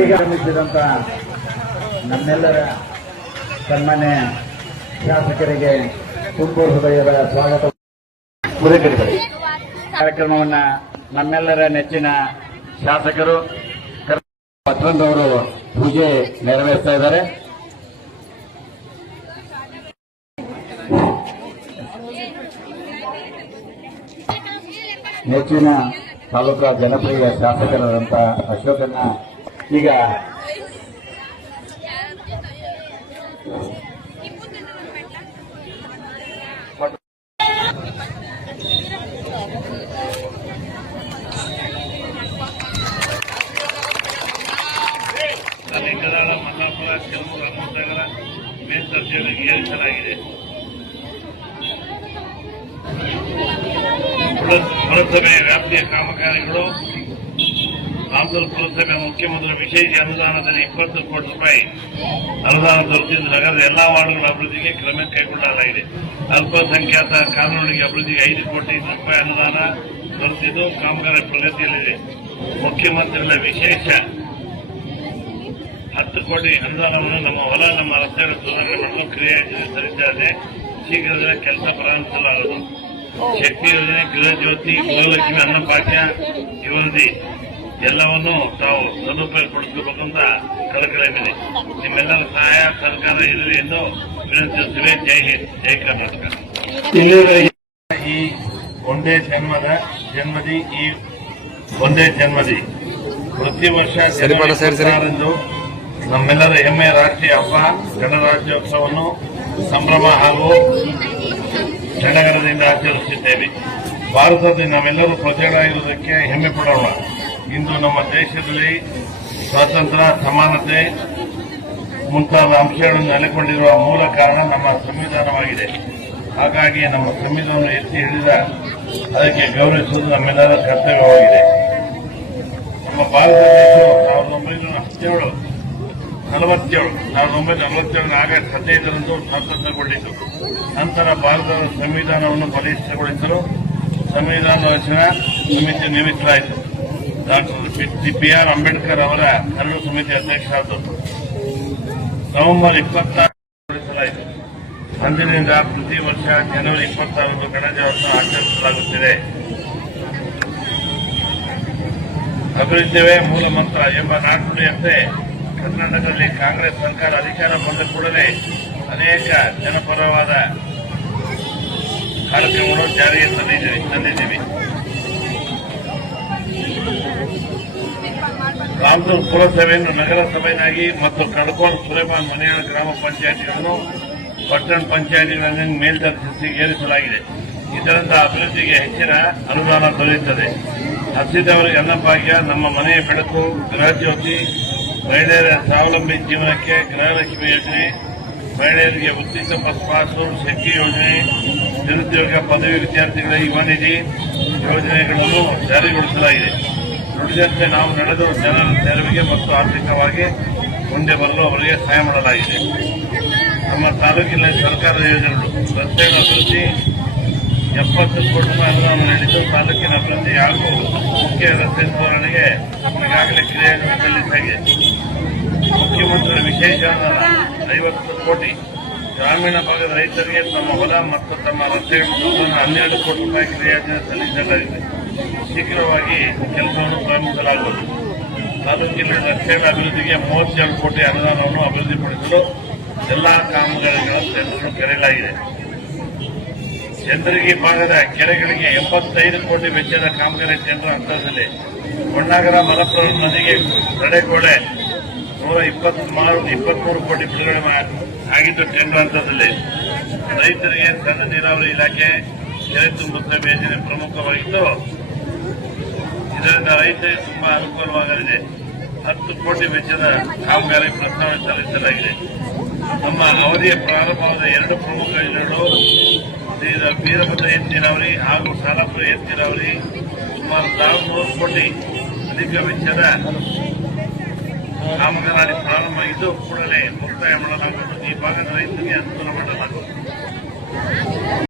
ಈಗ ನಮ್ಮೆಲ್ಲರ ಸನ್ಮಾನ್ಯ ಶಾಸಕರಿಗೆ ತುಂಬ ಹೃದಯದ ಸ್ವಾಗತ. ಕಾರ್ಯಕ್ರಮವನ್ನ ನಮ್ಮೆಲ್ಲರ ನೆಚ್ಚಿನ ಶಾಸಕರು ಪತ್ರದವರು ಪೂಜೆ ನೆರವೇರಿಸ್ತಾ ಇದ್ದಾರೆ. ನೆಚ್ಚಿನ ತಾಲೂಕಾ ಜನಪ್ರಿಯ ಶಾಸಕರಾದಂಥ ಅಶೋಕನ್ನ ಈಗ ಲಿಂಗದಾಳ ಕೆಲವು ಗ್ರಾಮಾಂತರಗಳ ಮೇಲ್ದರ್ಜೆಯನ್ನು ಏರಿಸಲಾಗಿದೆ ಪುರ- ಪುರಸಭೆಯ ವ್ಯಾಪ್ತಿಯ ಕಾಮಗಾರಿಗಳು, ರಾಮದುರ್ಗ ಪುರಸಭೆ ಮುಖ್ಯಮಂತ್ರಿ ವಿಶೇಷ ಅನುದಾನದಲ್ಲಿ ಇಪ್ಪತ್ತು ಕೋಟಿ ರೂಪಾಯಿ ಅನುದಾನ ದೊರೆತಿದ್ದು ನಗರದ ಎಲ್ಲಾ ವಾರ್ಡ್ಗಳ ಅಭಿವೃದ್ಧಿಗೆ ಕ್ರಮ ಕೈಗೊಳ್ಳಲಾಗಿದೆ. ಅಲ್ಪಸಂಖ್ಯಾತ ಕಾನೂನಿಗೆ ಅಭಿವೃದ್ಧಿಗೆ ಐದು ಕೋಟಿ ರೂಪಾಯಿ ಅನುದಾನ ದೊರೆತಿದ್ದು ಕಾಮಗಾರಿ ಪ್ರಗತಿಯಲ್ಲಿದೆ. ಮುಖ್ಯಮಂತ್ರಿಗಳ ವಿಶೇಷ ಹತ್ತು ಕೋಟಿ ಅನುದಾನವನ್ನು ನಮ್ಮ ಹೊಲ, ನಮ್ಮ ರಸ್ತೆಗಳ ಸುಧಾರಣೆ ಮಾಡಲು ಕ್ರಿಯೆ ಶೀಘ್ರದಲ್ಲೇ ಕೆಲಸ ಪ್ರಾರಂಭಿಸಲಾಗುವುದು. ಶಕ್ತಿ ಯೋಜನೆ ಗೃಹ ಜ್ಯೋತಿ ಗೃಹಲಕ್ಷ್ಮಿ ಅನ್ನಭಾಗ್ಯ ಇವರದಿ ಎಲ್ಲವನ್ನು ತಾವು ಸದುಪಯೋಗ ಪಡಿಸಬೇಕಂತ ಮೇಲೆ ನಿಮ್ಮೆಲ್ಲರ ಸಹಾಯ ಸರ್ಕಾರ ಇರಲಿ ಎಂದು ವಿನಂತಿಸುತ್ತೇವೆ. ಜೈ ಹಿಂದ್ ಜೈ ಕರ್ನಾಟಕ. ಈ ಒಂದೇ ಜನ್ಮದ ಜನ್ಮದಿ ಈ ಒಂದೇ ಜನ್ಮದಿ. ಪ್ರತಿ ವರ್ಷ ಸರಿ. ನಮ್ಮೆಲ್ಲರ ಹೆಮ್ಮೆಯ ರಾಷ್ಟ್ರೀಯ ಹಬ್ಬ ಗಣರಾಜ್ಯೋತ್ಸವವನ್ನು ಸಂಭ್ರಮ ಹಾಗೂ ಸಡಗರದಿಂದ ಆಚರಿಸಿದ್ದೇವೆ ಭಾರತದಲ್ಲಿ ನಾವೆಲ್ಲರೂ ಪ್ರಜೆಗಳಾಗಿರುವುದಕ್ಕೆ ಹೆಮ್ಮೆ ಪಡೋಣ. ಇಂದು ನಮ್ಮ ದೇಶದಲ್ಲಿ ಸ್ವಾತಂತ್ರ್ಯ, ಸಮಾನತೆ ಮುಂತಾದ ಅಂಶಗಳನ್ನು ನೆಲೆಗೊಂಡಿರುವ ಮೂಲ ಕಾರಣ ನಮ್ಮ ಸಂವಿಧಾನವಾಗಿದೆ. ಹಾಗಾಗಿ ನಮ್ಮ ಸಂವಿಧಾನ ಎತ್ತಿ ಹಿಡಿದ ಅದಕ್ಕೆ ಗೌರವಿಸುವುದು ನಮ್ಮೆಲ್ಲರ ಕರ್ತವ್ಯವಾಗಿದೆ. ನಮ್ಮ ಭಾರತ ದೇಶವು ಸಾವಿರದ ಒಂಬೈನೂರ ಹತ್ತೇಳು ನಲವತ್ತೇಳು, ಸಾವಿರದ ಒಂಬೈನೂರ ನಲವತ್ತೇಳು ಆಗಸ್ಟ್ ಹದಿನೈದರಂದು ಸ್ವಾತಂತ್ರ್ಯಗೊಂಡಿತು ನಂತರ ಭಾರತದ ಸಂವಿಧಾನವನ್ನು ಪರಿಷ್ಠಗೊಳಿಸಲು ಸಂವಿಧಾನ ರಚನಾ ಸಮಿತಿ ನೇಮಿಸಲಾಯಿತು. ಡಾಕ್ಟರ್ ಬಿ ಆರ್ ಅಂಬೇಡ್ಕರ್ ಅವರ ಕರಡು ಸಮಿತಿ ಅಧ್ಯಕ್ಷರಾದರು. ನವೆಂಬರ್ ಇಪ್ಪತ್ತಾರು ಅಂದಿನಿಂದ ಪ್ರತಿ ವರ್ಷ ಜನವರಿ ಇಪ್ಪತ್ತಾರರಂದು ಗಣರಾಜ್ಯೋತ್ಸವ ಆಚರಿಸಲಾಗುತ್ತಿದೆ. ಅಭಿವೃದ್ಧಿಯವೇ ಮೂಲ ಮಂತ್ರ ಎಂಬ ನಾಣ್ಣುಡಿಯಂತೆ ಕರ್ನಾಟಕದಲ್ಲಿ ಕಾಂಗ್ರೆಸ್ ಸರ್ಕಾರ ಅಧಿಕಾರ ಬಂದ ಕೂಡಲೇ ಅನೇಕ ಜನಪರವಾದ ಕಾರ್ಯಕ್ರಮಗಳು ಜಾರಿಗೆ ತಂದಿದ್ದೀವಿ ತಂದಿದ್ದೀವಿ. ರಾಮದುರ್ಗ ಪುರಸಭೆಯನ್ನು ನಗರಸಭೆಯಾಗಿ ಮತ್ತು ಕಡ್ಕೋಲ್ ಸುಲೇಮಾನ್ ಮನೆಯಾಳ ಗ್ರಾಮ ಪಂಚಾಯಿತಿಗಳನ್ನು ಪಟ್ಟಣ ಪಂಚಾಯತಿಗಳನ್ನು ಮೇಲ್ದರ್ಜೆಸಿ ಏರಿಸಲಾಗಿದೆ. ಇದರಿಂದ ಅಭಿವೃದ್ಧಿಗೆ ಹೆಚ್ಚಿನ ಅನುದಾನ ದೊರೆಯುತ್ತದೆ. ಹಸಿದವರಿಗೆ ಅನ್ನಭಾಗ್ಯ ನಮ್ಮ ಮನೆಯ ಬೆಳಕು ಗೃಹಜ್ಯೋತಿ ಮಹಿಳೆಯರ ಸ್ವಾವಲಂಬಿ ಜೀವನಕ್ಕೆ ಗೃಹಲಕ್ಷ್ಮಿ ಯೋಜನೆ, ಮಹಿಳೆಯರಿಗೆ ಉಚಿತ ಬಸ್ ಪಾಸು ಶಕ್ತಿ ಯೋಜನೆ, ನಿರುದ್ಯೋಗ ಪದವಿ ವಿದ್ಯಾರ್ಥಿಗಳ ಯುವ ನಿಧಿ ಯೋಜನೆಗಳನ್ನು ಜಾರಿಗೊಳಿಸಲಾಗಿದೆ. ನುಡಿದಂತೆ ನಾವು ನಡೆದು ಜನರ ನೆರವಿಗೆ ಮತ್ತು ಆರ್ಥಿಕವಾಗಿ ಮುಂದೆ ಬರಲು ಅವರಿಗೆ ಸಹಾಯ ಮಾಡಲಾಗಿದೆ. ನಮ್ಮ ತಾಲೂಕಿನಲ್ಲಿ ಸರ್ಕಾರದ ಯೋಜನೆಗಳು ರಸ್ತೆಗಳ ಅಭಿವೃದ್ಧಿ, ಎಪ್ಪತ್ತು ಕೋಟಿ ರೂಪಾಯಿ ಅನುದಾನ ನೀಡಿದ್ದು ತಾಲೂಕಿನ ಅಭಿವೃದ್ಧಿ ಹಾಗೂ ಮುಖ್ಯ ರಸ್ತೆ ಸುಧಾರಣೆಗೆ ಈಗಾಗಲೇ ಕ್ರಿಯೆಗಳನ್ನು ಸಲ್ಲಿಸಲಾಗಿದೆ ಮುಖ್ಯಮಂತ್ರಿಗಳ ವಿಶೇಷ ಐವತ್ತು ಕೋಟಿ ಗ್ರಾಮೀಣ ಭಾಗದ ರೈತರಿಗೆ ತಮ್ಮ ಹೊಲ ಮತ್ತು ತಮ್ಮ ರಸ್ತೆ ಹನ್ನೆರಡು ಕೋಟಿ ರೂಪಾಯಿ ಕ್ರಿಯಾಜನೆ ಸಲ್ಲಿಸಲಾಗಿದೆ ಶೀಘ್ರವಾಗಿ ಕೆಲಸವನ್ನು ಪ್ರಾರಂಭಿಸಲಾಗುವುದು. ತಾಲೂಕಿನ ರಸ್ತೆಗಳ ಅಭಿವೃದ್ಧಿಗೆ ಮೂವತ್ತೆರಡು ಕೋಟಿ ಅನುದಾನವನ್ನು ಅಭಿವೃದ್ಧಿಪಡಿಸಲು ಎಲ್ಲಾ ಕಾಮಗಾರಿಗಳ ಟೆಂಡರ್ ಕರೆಯಲಾಗಿದೆ. ಚಂದ್ರಗಿ ಭಾಗದ ಕೆರೆಗಳಿಗೆ ಎಂಬತ್ತೈದು ಕೋಟಿ ವೆಚ್ಚದ ಕಾಮಗಾರಿ ಟೆಂಡರ್ ಹಂತದಲ್ಲಿ. ಹೊನ್ನಾಗರ ಮಲಪ್ಪುರ ನದಿಗೆ ತಡೆಗೋಡೆ ನೂರ ಇಪ್ಪತ್ಮೂರು ಇಪ್ಪತ್ಮೂರು ಕೋಟಿ ಬಿಡುಗಡೆ ಆಗಿದ್ದು ಟೆಂಡರ್ ಹಂತದಲ್ಲಿ. ರೈತರಿಗೆ ಸಣ್ಣ ನೀರಾವರಿ ಇಲಾಖೆ ಕೆರೆ ತುಂಬುತ್ತ ಯೋಜನೆ ಪ್ರಮುಖವಾಗಿದ್ದು, ಇದರಿಂದ ರೈತರಿಗೆ ತುಂಬಾ ಅನುಕೂಲವಾಗಲಿದೆ. ಹತ್ತು ಕೋಟಿ ವೆಚ್ಚದ ಕಾಮಗಾರಿ ಪ್ರಸ್ತಾವ ಸಲ್ಲಿಸಲಾಗಿದೆ. ನಮ್ಮ ಅವಧಿಯ ಪ್ರಾರಂಭವಾದ ಎರಡು ಪ್ರಮುಖ ಯೋಜನೆಗಳು ವೀರ- ವೀರಭದ್ರ ಎತ್ ನೀರಾವರಿ ಹಾಗೂ ಸಾಲಾಪುರ ಎತ್ ನೀರಾವರಿ, ಸುಮಾರು ಸಾವಿರದ ಕೋಟಿ ಅಧಿಕ ವೆಚ್ಚದ ಕಾಮಗಾರಿ ಪ್ರಾರಂಭ ಇದು ಕೂಡಲೇ ಮುಕ್ತಾಯ ಮಾಡಲಾಗುವುದು. ಈ ಭಾಗದ ರೈತರಿಗೆ ಅನುಕೂಲ ಮಾಡಲಾಗುವುದು.